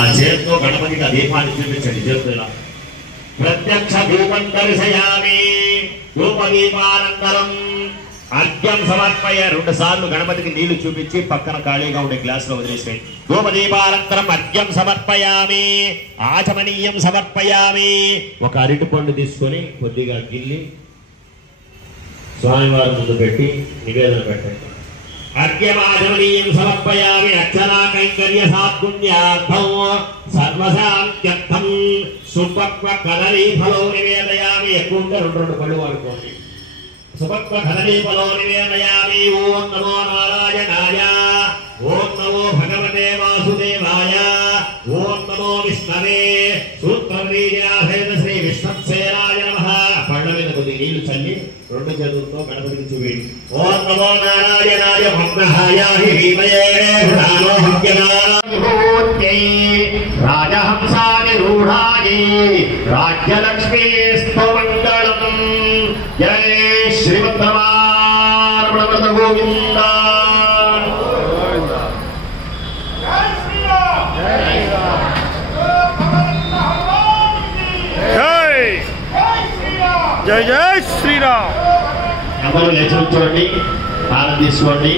ఆ చేతితో గణపతికి ఆ దీపాన్ని చూపించండి. చేతుల ప్రత్యక్ష దీపం దర్శయామి. ధూపదీపానంతరం అర్ఘ్యం సమర్పయ. 2 సార్లు గణపతికి నీళ్లు చూపించి పక్కన ఖాళీగా ఉండే గ్లాస్ లో వదిలేసేయండి. ధూపదీపానంతరం అర్ఘ్యం సమర్పయామి. ఆచమనీయం సమర్పయామి. ఒక అరటి పండు తీసుకొని కొద్దిగా గిల్లి స్వామివారి ముందు పెట్టి నివేదన పెట్టండి. అర్ఘ్యమాచమనీయం సమర్పయామి. అర్చనా కైంకర్య సాత్పుణ్యార్థం సర్వశాంత్యర్థం సుపక్వ కదలీ ఫలో నివేదయామి. ఎక్కువ ఉంటే 2 పళ్ళు వాడుకోండి. సుపక్వ కదలీ ఫలో నివేదయామి. ఓం నమో నారాయణాయ. ఓం నమో భగవతే వాసుదేవాయ. ఓం నమో విష్ణవే. సూత్రవీర్యాసేన శ్రీ విష్ణుసేనాయ నమః. పళ్ళ మీద కొద్ది నీళ్లు చల్లి 2 చేతులతో గణపతికి చూపిండి. ఓం నమో నారాయణాయ భగ్నహాయ హీమయే రాజహంసాని రూఢాయి రాజ్యలక్ష్మీ స్తోమంగళం. జయ శ్రీమద్రమారమణ గోవింద. జై జై శ్రీరామ్. అందరూ లేచి కూర్చోండి. ఆనంద తీసుకోండి.